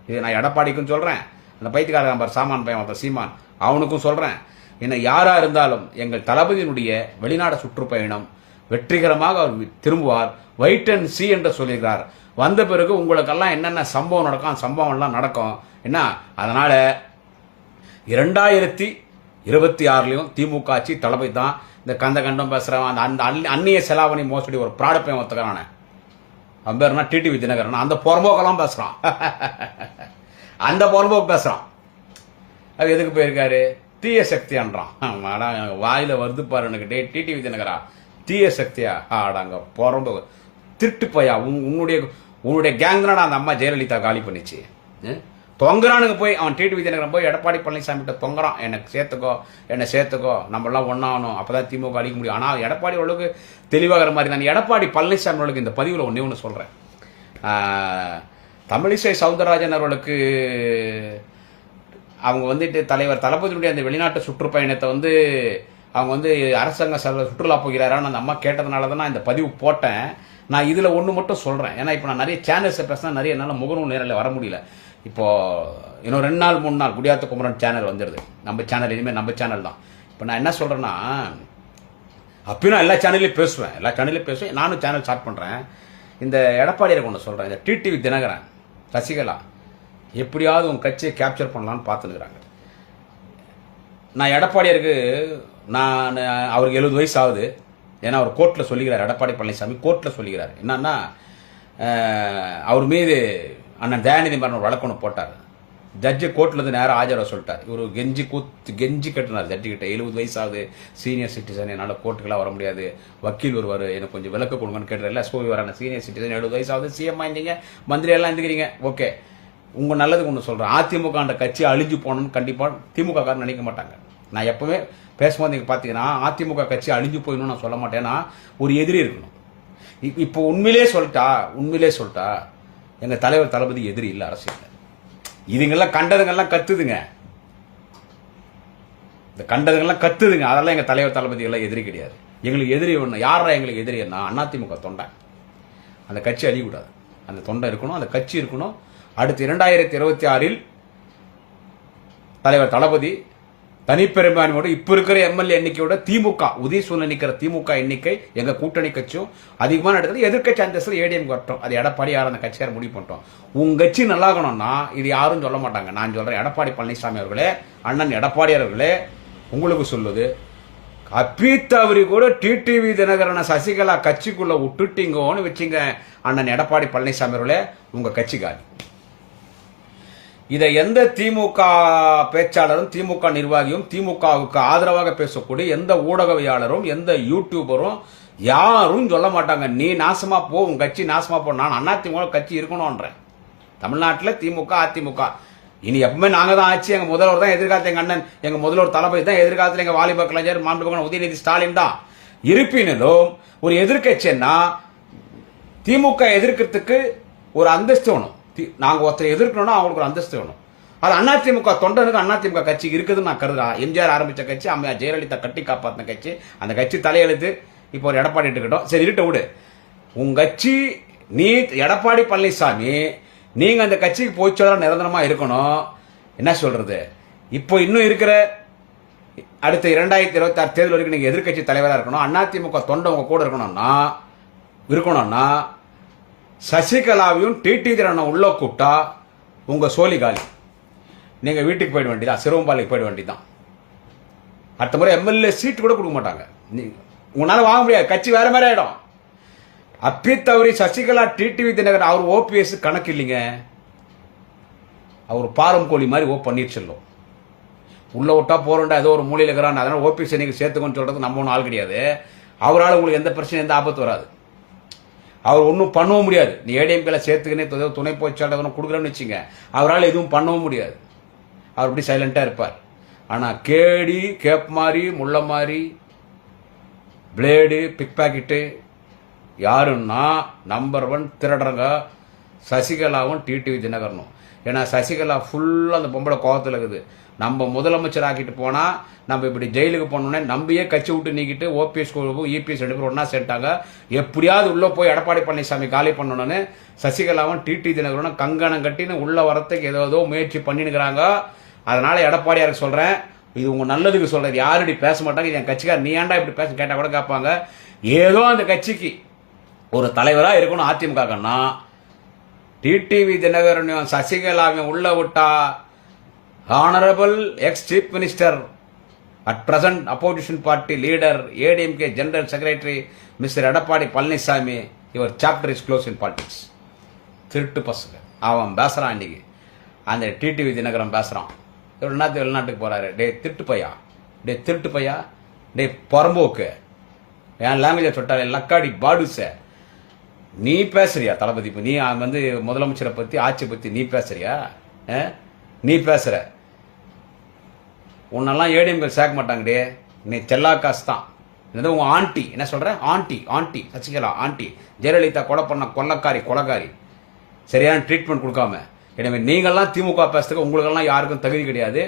இது நான் எடப்பாடிக்கும் சொல்றேன், அந்த பைத்தியக்கார நம்பர் சாமான் பையன் சீமான் அவனுக்கும் சொல்றேன். இன்னும் யாரா இருந்தாலும் எங்கள் தளபதியினுடைய வெளிநாடு சுற்றுப்பயணம் வெற்றிகரமாக அவர் திரும்புவார். வெயிட் அண்ட் சி என்று சொல்லுகிறார். வந்த பிறகு உங்களுக்கெல்லாம் என்னென்ன சம்பவம் நடக்கும், சம்பவம்லாம் நடக்கும் என்ன. அதனால 2026 திமுக ஆட்சி தளபதி தான். இந்த கண்டம் பேசுறவன் அந்த அந்நிய செலாவணி மோசடி ஒரு ப்ராடக்ட் ஒத்துக்கிறான அவன் பேருனா டிடிவி தினகரன், அந்த பொறம்போக்கெல்லாம் பேசுறான். அந்த பொறம்போக்கு பேசுறான். அது எதுக்கு போயிருக்காரு? தீய சக்தியான்றான். வாயில வருது பாரு எனக்கு. டே டிடிவி தினகரா, தீய சக்தியா? ஆடாங்க பொறம்பு திருட்டு போயா. உன்னுடைய கேங் தானடா அந்த அம்மா ஜெயலலிதா காலி பண்ணிச்சு. தொங்குறானுங்க போய் அவன் டிடிவி தினகரன் போய் எடப்பாடி பழனிசாமி கிட்ட தொங்குறான், எனக்கு சேர்த்துக்கோ, என்னை சேர்த்துக்கோ, நம்மளாம் ஒன்னாகணும், அப்பதான் திமுக அழிக்க முடியும். ஆனால் எடப்பாடி அளவுக்கு தெளிவாகிற மாதிரி நான் எடப்பாடி பழனிசாமி அவர்களுக்கு இந்த பதிவில் ஒன்று சொல்றேன். தமிழிசை சவுந்தரராஜன் அவர்களுக்கு அவங்க தலைவர் தளபதியுடைய அந்த வெளிநாட்டு சுற்றுப்பயணத்தை அவங்க அரசாங்க சுற்றுலா போகிறாரான்னு அந்த அம்மா கேட்டதுனால தான் நான் இந்த பதிவு போட்டேன். நான் இதில் ஒன்று மட்டும் சொல்கிறேன், ஏன்னா இப்போ நான் நிறைய சேனல்ஸை பேசினா நிறைய என்னால் முகநூல் நேரில் வர முடியல. இப்போது இன்னும் 2 நாள் 3 நாள் குடியாத்த குமரன் சேனல் வந்துடுது. நம்ம சேனல் இனிமேல் நம்ம சேனல் தான். இப்போ நான் என்ன சொல்கிறேன்னா, அப்பயும் நான் எல்லா சேனல்லையும் பேசுவேன், நானும் சேனல் ஸ்டார்ட் பண்ணுறேன். இந்த எடப்பாடியை ஒன்று சொல்கிறேன், இந்த டிடிவி தினகரன் சசிகலா எப்படியாவது உங்கள் கட்சியை கேப்சர் பண்ணலான்னு பார்த்துருக்குறாங்க. நான் எடப்பாடியாருக்கு அவருக்கு 70 வயசு ஆகுது. ஏன்னா அவர் கோர்ட்டில் சொல்லிக்கிறார், எடப்பாடி பழனிசாமி கோர்ட்டில் சொல்லிக்கிறார். என்னன்னா, அவர் மீது அண்ணன் தயாநிதி மாறன் ஒரு வழக்கு ஒன்று போட்டார். ஜட்ஜு கோர்ட்லேருந்து நேரம் ஆஜராக சொல்லிட்டார். இவர் கெஞ்சி கட்டினார் ஜட்ஜிக்கிட்ட, 70 வயசு ஆகுது, சீனியர் சிட்டிசன், என்னால் கோர்ட்டுக்கெல்லாம் வர முடியாது, வக்கீல் வருவார், எனக்கு கொஞ்சம் விளக்கு கொடுங்கன்னு கேட்டார். ஸ்கூல் வரான சீனியர் சிட்டிசன், 70 வயசு ஆகுது, சிஎம் ஆயிருந்தீங்க, மந்திரி எல்லாம் இருந்துக்கிறீங்க, ஓகே, உங்கள் நல்லதுக்கு ஒன்று சொல்கிறேன். அதிமுக அந்த கட்சி அழிஞ்சு போகணும்னு கண்டிப்பாக திமுக காரன் நினைக்க மாட்டாங்க. நான் எப்பவுமே பேசும்போது நீங்கள் பார்த்தீங்கன்னா அதிமுக கட்சி அழிஞ்சு போயிடணும்னு நான் சொல்ல மாட்டேன்னா, ஒரு எதிரி இருக்கணும். இப்போ உண்மையிலே சொல்லிட்டா எங்க தலைவர் தளபதி எதிரி இல்லை அரசியல். இதுங்கெல்லாம் கண்டதுங்கெல்லாம் கத்துதுங்க, இந்த கண்டதுங்கெல்லாம் கத்துதுங்க. அதெல்லாம் எங்க தலைவர் தளபதி எல்லாம் எதிரி கிடையாது. எங்களுக்கு எதிரி ஒன்று யாரா எங்களுக்கு எதிரின்னா அதிமுக தொண்டை. அந்த கட்சி அழியக்கூடாது, அந்த தொண்டை இருக்கணும், அந்த கட்சி இருக்கணும். அடுத்து 2026 தலைவர் தளபதி தனிப்பெரும்பான்மையோட இப்ப இருக்கிற எம்எல்ஏ எண்ணிக்கையோட திமுக உதயசூழல் நிற்கிற திமுக எண்ணிக்கை எங்க கூட்டணி கட்சியும் அதிகமான இடத்துல எதிர்கட்சி அந்தஸ்து ஏடிஎம் கட்டும். அது எடப்பாடி யார் அந்த கட்சியார் முடிவு பண்ணிட்டோம். உங்க கட்சி நல்லாகணும்னா இது யாரும் சொல்ல மாட்டாங்க, நான் சொல்றேன். எடப்பாடி பழனிசாமி அவர்களே, அண்ணன் எடப்பாடி அவர்களே உங்களுக்கு சொல்லுது, அப்பித்தவரி கூட டிடிவி தினகரனை சசிகலா கட்சிக்குள்ள விட்டுட்டீங்கன்னு வச்சுங்க அண்ணன் எடப்பாடி பழனிசாமி அவர்களே, உங்க கட்சி காலி. இதை எந்த திமுக பேச்சாளரும் திமுக நிர்வாகியும் திமுகவுக்கு ஆதரவாக பேசக்கூடிய எந்த ஊடகவியாளரும் எந்த யூடியூபரும் யாரும் சொல்ல மாட்டாங்க. நீ நாசமா போ, உன் கட்சி நாசமா போ. நான் அதிமுக கட்சி இருக்கணும்ன்றேன். தமிழ்நாட்டில் திமுக அதிமுக இனி எப்பவுமே நாங்க தான் ஆச்சு. எங்க முதல்வர் தான் எதிர்காலத்தில், எங்க அண்ணன் எங்க முதல்வர் தளபதி தான் எதிர்காலத்தில், எங்க வாலிப கலைஞர் மாண்புமிகு உதயநிதி ஸ்டாலின் தான். இருப்பினும் ஒரு எதிர்கட்சின்னா திமுக எதிர்க்கிறதுக்கு ஒரு அந்தஸ்து வேணும். நாங்க ஒருத்தர் எதிர்க்கணும்னா அவங்களுக்கு ஒரு அந்தஸ்து வேணும். அது அதிமுக தொண்டனுக்கு அதிமுக கட்சி இருக்குதுன்னு நான் கருதுறேன். எம்ஜிஆர் ஆரம்பிச்ச கட்சி, அம்மா ஜெயலலிதா கட்டி காப்பாத்தின கட்சி, அந்த கட்சி தலையெழுத்து இப்போ ஒரு எடப்பாடி இருக்கட்டும். சரி இருட்ட விடு. உங்க கட்சி நீ எடப்பாடி பழனிசாமி நீங்க அந்த கட்சிக்கு போய் சொல்ல நிரந்தரமா இருக்கணும். என்ன சொல்றது, இப்போ இன்னும் இருக்கிற அடுத்த 2026 தேர்தல் வரைக்கும் நீங்க எதிர்கட்சி தலைவராக இருக்கணும். அதிமுக தொண்டை உங்க கூட இருக்கணும்னா சசிகலாவையும் டிடி தினகரனை உள்ள கூப்பிட்டா உங்க சோழி காலி. நீங்க வீட்டுக்கு போயிட வேண்டியதான், சிறுவம்பாலைக்கு போயிட வேண்டியதான். அடுத்த முறை எம்எல்ஏ சீட்டு கூட கொடுக்க மாட்டாங்க. உங்களால வாங்க முடியாது, கட்சி வேற மாதிரி ஆயிடும். அப்பித்தவரி சசிகலா டிடிவி தினகரன் அவர் ஓபிஎஸ் கணக்கு இல்லைங்க. அவர் பாரம் கோழி மாதிரி பன்னீர்செல்வம் உள்ள விட்டா போறோண்டா ஏதோ ஒரு மூலையில் இருக்கிறான், அதனால ஓபிஎஸ் நீங்க சேர்த்துக்கணும்னு சொல்றது நம்ம ஒன்றும் ஆள் கிடையாது. அவரால் உங்களுக்கு எந்த பிரச்சனையும் எந்த ஆபத்து வராது. அவர் ஒன்றும் பண்ணவும் முடியாது. நீ ஏடிஎம்கேல சேர்த்துக்கினே துணை போச்சாளர் கொடுக்குறேன்னு வச்சுங்க, அவரால் எதுவும் பண்ணவும் முடியாது. அவர் இப்படி சைலண்டாக இருப்பார். ஆனால் கேடி கேப் மாதிரி முள்ள மாதிரி பிளேடு பிக் பாக்கெட்டு யாருன்னா நம்பர் 1 திருடுறங்க சசிகலாவும் டிடிவி தினகரனும். ஏன்னா சசிகலா ஃபுல்லாக அந்த பொம்பளை கோபத்தில் இருக்குது. நம்ம முதலமைச்சர் ஆக்கிட்டு போனால் நம்ம இப்படி ஜெயிலுக்கு போனோன்னே நம்பியே கட்சி விட்டு நீக்கிட்டு ஓபிஎஸ் இபிஎஸ் 2 பேரும் ஒன்றா சேர்த்தாங்க. எப்படியாவது உள்ளே போய் எடப்பாடி பழனிசாமி காலி பண்ணணும்னு சசிகலாவும் டிடி தினகரனும் கங்கணம் கட்டின்னு உள்ள வரத்துக்கு ஏதோ முயற்சி பண்ணினுக்கிறாங்க. அதனால எடப்பாடியாருக்கு சொல்கிறேன், இது உங்கள் நல்லதுக்கு சொல்கிறது. யாரும் இப்படி பேச மாட்டாங்க. இது என் கட்சிக்கார், நீ ஏன்டா இப்படி பேச கேட்டால் கூட கேட்பாங்க. ஏதோ அந்த கட்சிக்கு ஒரு தலைவராக இருக்கணும் அதிமுகன்னா டிடிவி தினகரனையும் சசிகலாவையும் உள்ள விட்டா Honorable ex-Chief Minister, at present opposition party leader, ADMK General Secretary, Mr. Edappadi Palanisamy, your chapter is closed in politics. திருட்டு பசங்க அவன் பேசுறான். இன்னைக்கு அந்த டிடிவி தினகரன் பேசுறான். இவர் என்ன வெளிநாட்டுக்கு போறாரு. திருட்டு பையா, டே பரம்போக்கு, என் லாங்குவேஜ் சொல்லிட்டாரு லக்காடி பாடுச. நீ பேசுறியா தளபதி? இப்போ நீ வந்து முதலமைச்சரை பத்தி ஆட்சி பத்தி நீ பேசுறியா? நீ பேசுற. உன்னெல்லாம் ஏடிஎம்கள் சேர்க்க மாட்டாங்கடே. நீ செல்லா காசு தான். உங்க ஆண்டி என்ன சொல்ற? ஆண்டி சசிகலா ஆண்டி ஜெயலலிதா கொலை பண்ண கொலகாரி சரியான ட்ரீட்மெண்ட் கொடுக்காம. எனவே நீங்கள்லாம் திமுக பேசுறதுக்கு உங்களுக்கெல்லாம் யாருக்கும் தகுதி கிடையாது.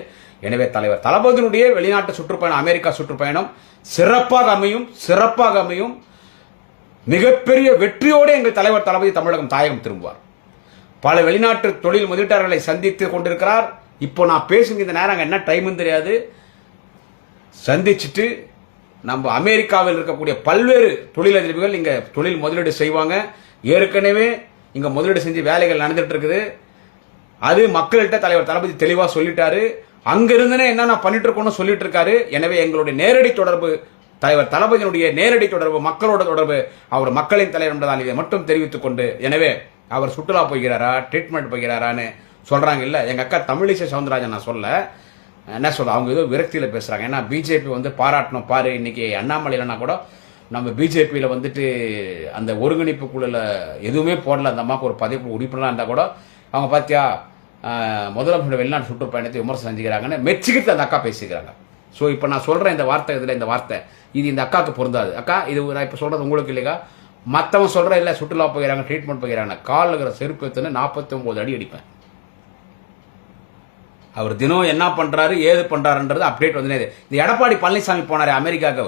எனவே தலைவர் தளபதியினுடைய வெளிநாட்டு சுற்றுப்பயணம், அமெரிக்கா சுற்றுப்பயணம் சிறப்பாக அமையும். மிகப்பெரிய வெற்றியோடு எங்கள் தலைவர் தளபதி தமிழகம் தாயகம் திரும்புவார். பல வெளிநாட்டு தொழில் முதலீட்டாளர்களை சந்தித்து கொண்டிருக்கிறார். இப்போ நான் பேசுங்க இந்த நேரம் என்ன டைம்னு தெரியாது. சந்திச்சுட்டு நம்ம அமெரிக்காவில் இருக்கக்கூடிய பல்வேறு தொழிலதிபர்கள் இங்க தொழில் முதலீடு செய்வாங்க. ஏற்கனவே இங்க முதலீடு செஞ்சு வேலைகள் நடந்துட்டு இருக்குது. அது மக்கள்கிட்ட தலைவர் தளபதி தெளிவா சொல்லிட்டாரு. அங்கிருந்தே என்ன பண்ணிட்டு இருக்கோம்னு சொல்லிட்டு இருக்காரு. எனவே எங்களுடைய நேரடி தொடர்பு, தலைவர் தளபதியினுடைய நேரடி தொடர்பு, மக்களோட தொடர்பு, அவர் மக்களின் தலைவர் என்பதால் இதை மட்டும் தெரிவித்துக் கொண்டு, எனவே அவர் சுற்றுலா போகிறாரா ட்ரீட்மெண்ட் போகிறாரான்னு சொல்றாங்க. இல்ல எங்க அக்கா தமிழிசை சவுந்தரராஜன் நான் சொல்ல என்ன சொல்ல, அவங்க ஏதோ விரக்தியில பேசுறாங்க. ஏன்னா பிஜேபி வந்து பாராட்டணும் பாரு, இன்னைக்கு அண்ணாமலையிலன்னா கூட நம்ம பிஜேபியில வந்துட்டு அந்த ஒருங்கிணைப்பு குழுல எதுவுமே போடல. அந்த அம்மாவுக்கு ஒரு பதவி உறுப்பினராக இருந்தா கூட அவங்க பாத்தியா முதலமைச்சர் வெளிநாட்டு சுற்றுப்பயணத்தை விமர்சனம் செஞ்சுக்கிறாங்கன்னு மெச்சுக்கிட்டு அந்த அக்கா பேசிக்கிறாங்க. ஸோ இப்போ நான் சொல்றேன் இந்த வார்த்தை, இந்த வார்த்தை இது இந்த அக்காவுக்கு பொருந்தாது. அக்கா இது நான் இப்போ சொல்றது உங்களுக்கு இல்லையா, மற்றவன் சொல்ற இல்லை சுற்றுலா போகிறாங்க ட்ரீட்மெண்ட் போகிறாங்க, காலில் இருக்கிற செருப்பு எடுத்துன்னு 49 அடி அடிப்பேன். அவர் தினம் என்ன பண்றாரு ஏது பண்றாருன்றது அப்டேட் வந்து இந்த எடப்பாடி பழனிசாமி போனாரு அமெரிக்காவுக்கு,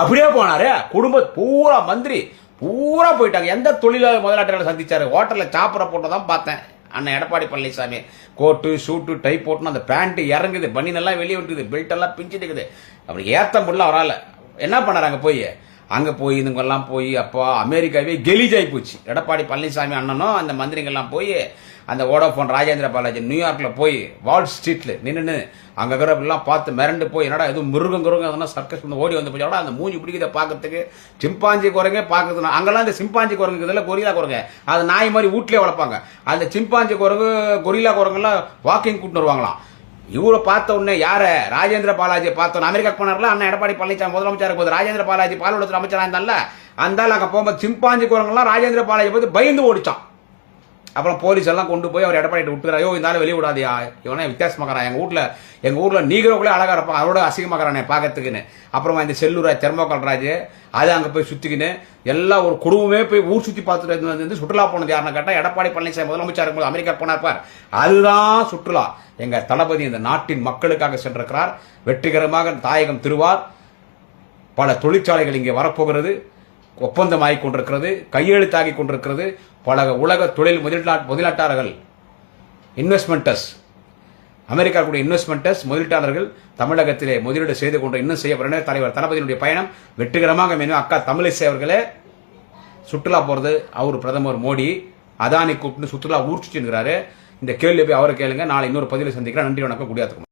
அப்படியே போனாரு. குடும்ப பூரா மந்திரி பூரா போயிட்டாங்க. எந்த தொழிலாளர் முதலாளிகளை சந்திச்சாரு? ஹோட்டலில் சாப்பிட போட்டதான் பார்த்தேன். அண்ணன் எடப்பாடி பழனிசாமி கோட்டு ஷூட்டு டை போட்டுன்னு அந்த பேண்ட் இறங்குது, பனினெல்லாம் வெளியே விட்டுக்குது, பெல்ட் எல்லாம் பிஞ்சிட்டுக்குது. அப்படி ஏற்ற முடியல அவரால். என்ன பண்ணாரு அங்கே போய் இதுங்கெல்லாம் போய் அப்பா அமெரிக்காவே கெலிஜாகி போச்சு. எடப்பாடி பழனிசாமி அண்ணனும் அந்த மந்திரிங்கெல்லாம் போய் அந்த வோடாஃபோன் ராஜேந்திர பாலாஜி நியூயார்க்கில் போய் வால் ஸ்ட்ரீட்டில் நின்று அங்கே இருக்கிறப்பெல்லாம் பார்த்து மிரண்டு போய் என்னடா எதுவும் மிருகம் எதனா சர்க்கஸ் பண்ணி ஓடி வந்து போய் அந்த மூஞ்சி பிடிக்கிறத பார்க்கறதுக்கு சிம்பாஞ்சி குரங்கே பார்க்கறது. அங்கெல்லாம் இந்த சிம்பாஞ்சி குரங்கு இதில் கொரிலா குரங்கு, அது நாய் மாதிரி வீட்லேயே வளர்ப்பாங்க. அந்த சிம்பாஞ்சி குரங்கு கொரிலா குரங்கெல்லாம் வாக்கிங் கூட்டின்னு வருவாங்களாம். இவரை பார்த்த உடனே யார ராஜேந்திர பாலாஜியை பார்த்தோம் அமெரிக்காக்கு போனார்ல அண்ணன் எடப்பாடி பழனிசாமி முதலமைச்சருக்கு போது ராஜேந்திர பாலாஜி பால்வளத்துறை அமைச்சராக இருந்தால அந்த அங்கே போகும்போது சிம்பாஞ்சி குரங்கெல்லாம் ராஜேந்திர பாலாஜி பார்த்து பயந்து ஓடிச்சான். அப்புறம் போலீஸ் எல்லாம் கொண்டு போய் அவர் எடப்பாடி விட்டுறாரு. ஐயோ இருந்தாலும் வெளியே விடாதியா, இவனா வித்தியாசமாகறான், எங்கள் ஊரில் நீகிறவங்களே அழகா இருப்பான், அவரோட அசிங்கமாகறானே பார்க்கறதுக்குன்னு. அப்புறமா இந்த செல்லூராஜ் தெர்மோகால் ராஜ் அது அங்கே போய் சுற்றிக்கின்னு எல்லாம் ஒரு குடும்பமே போய் ஊர் சுற்றி பார்த்துட்டு வந்து சுற்றுலா போனது யாருன்னு கேட்டால் எடப்பாடி பழனிசாமி முதலமைச்சர் இருக்கும்போது அமெரிக்கா போனார். அதுதான் சுற்றுலா. எங்கள் தளபதி இந்த நாட்டின் மக்களுக்காக சென்றிருக்கிறார். வெற்றிகரமாக தாயகம் திருவார். பல தொழிற்சாலைகள் இங்கே வரப்போகிறது, ஒப்பந்தமாகி கொண்டிருக்கிறது, கையெழுத்தாகி கொண்டிருக்கிறது. பல உலக தொழில் முதலீட்டாளர்கள் இன்வெஸ்ட்மெண்டர்ஸ் அமெரிக்காவுடைய இன்வெஸ்ட்மெண்டர்ஸ் முதலீட்டாளர்கள் தமிழகத்திலே முதலீடு செய்து கொண்டு இன்னும் செய்யப்பட தலைவர் தளபதியினுடைய பயணம் வெற்றிகரமாக அக்கா தமிழிசை அவர்களே சுற்றுலா போறது. அவர் பிரதமர் மோடி அதானி கூப்பிட்டு சுற்றுலா ஊர்ச்சிச்சுங்கிறாரு. இந்த கேள்வி போய் அவரை கேளுங்க. நாளை இன்னொரு பதிவில் சந்திக்கிறேன். நன்றி, வணக்கம். குடியாத்துக்கும்.